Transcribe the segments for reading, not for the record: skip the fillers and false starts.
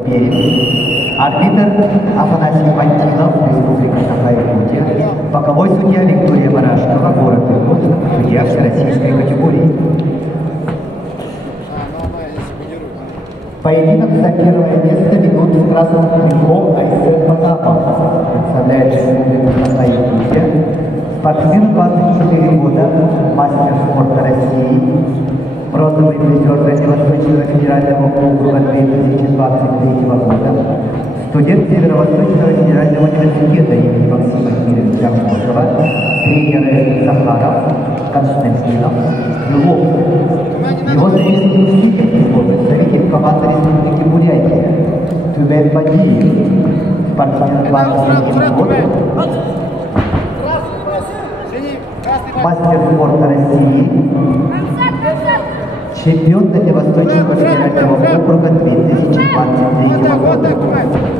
Арбитр Афанасий Пантилов, Республика Саха-Якутия, боковой судья Виктория Барашкова, город Иркутск, судья всероссийской категории. Поединок за первое место ведут в красном трико Айсен Потапов, представляет Республику Саха-Якутия, спортсмен 24 года, мастер спорта России, бронзовый призер Дальневосточного федерального округа 2023 года, студент Северо-Восточного федерального университета имени Максима Кирилловича Морозова, тренеры Захаров, Константинов, Юлов. Его зрительский учитель представитель команды Республики Бурятия, Тюмен Бадиев, спортсмен 21 года, мастер спорта России, чемпион Дальневосточного федерального округа 2023 года.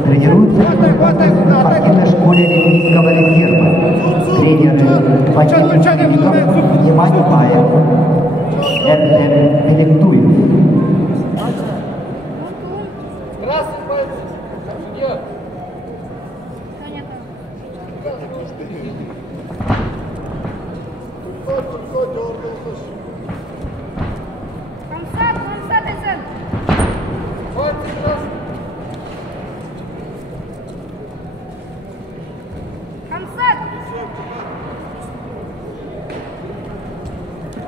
Тренируется в спортивной школе Олимпийского резерва. Тренеры Вадим Чириков, Внимание Маев, Эрдем Пелектуев.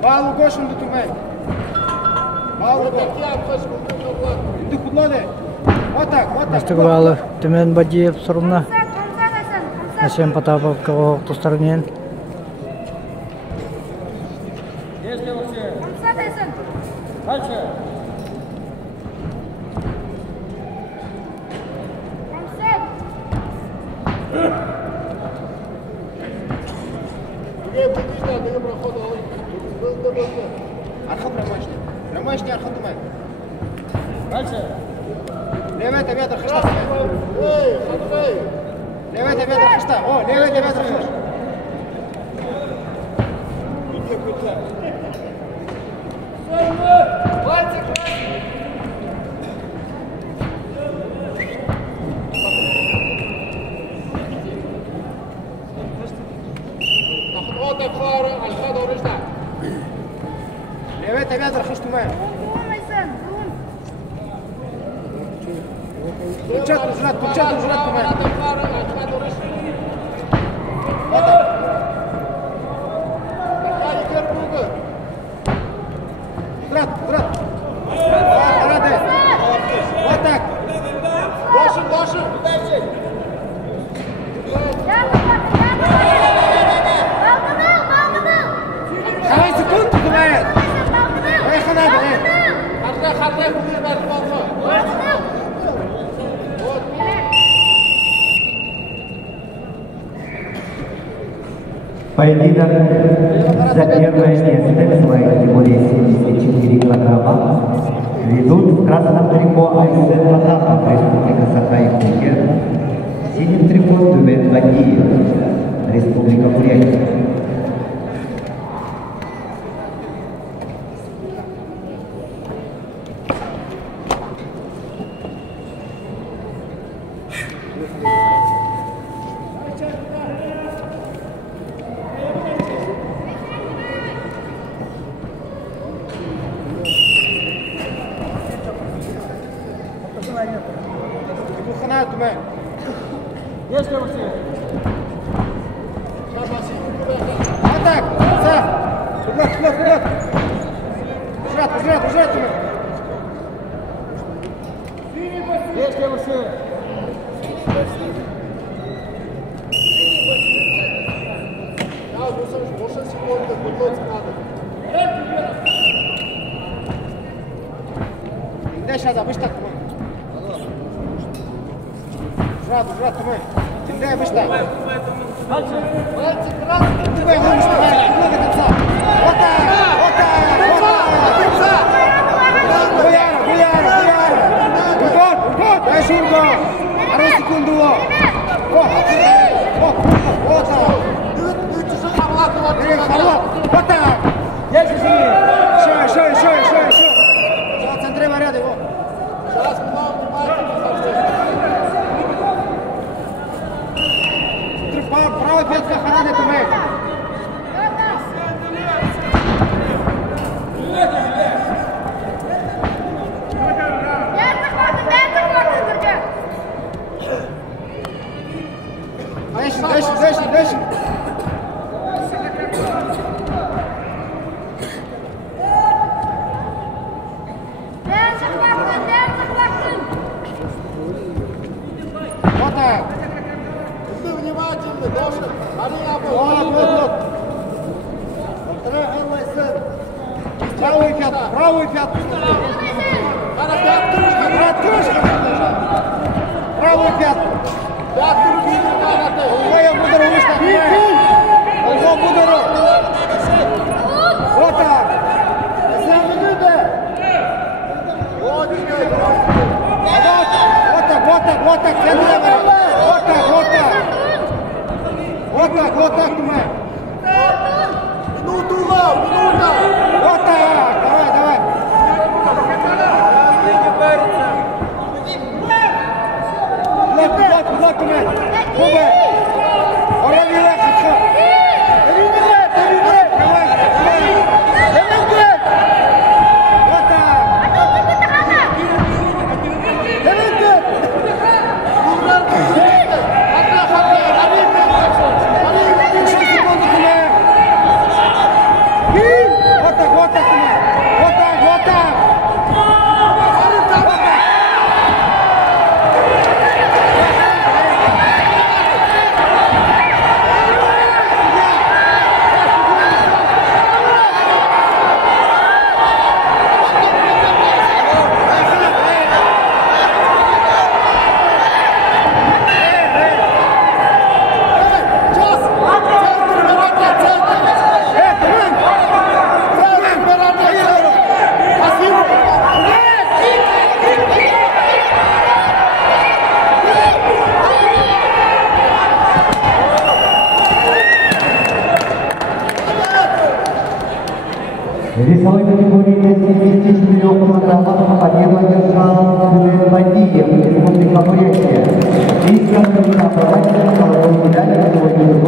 Балу Гошин до Тумей. Балу Вот так. Астыгбалы Тюмен Бадиев сұрымна. Айсен Потапов қоқты старынен. Промашни арха думай. Дальше. Левый тебе дрхышта. Левый тебе дрхышта. О, левый тебе дрхышта. Левый тебе дрхышта думай. Пучат, думай. Брат. Вот так. Больше. Давай секунду, думай. Поединок за первое место в своей категории 74 килограмма ведут в красном трико Айсен Потапов, Республика Саха-Якутия, в синем трико Тюмен Бадиев, Республика Бурятия. Сейчас, Тимай. Ты внимательный, Доша. Вот. Правую пятку. Правую пятку. Я буду рушить. Вот так. Вот так. Вот так, Тимай. Минуту. Вот так. Давай. Блок, Тимай. Губы. Оранжевый хатха. Весовой категории для 74 килограммов победу одержал Тюмен Бадиев, Республика Бурятия. Искра победила проводитель золотой медали сегодня.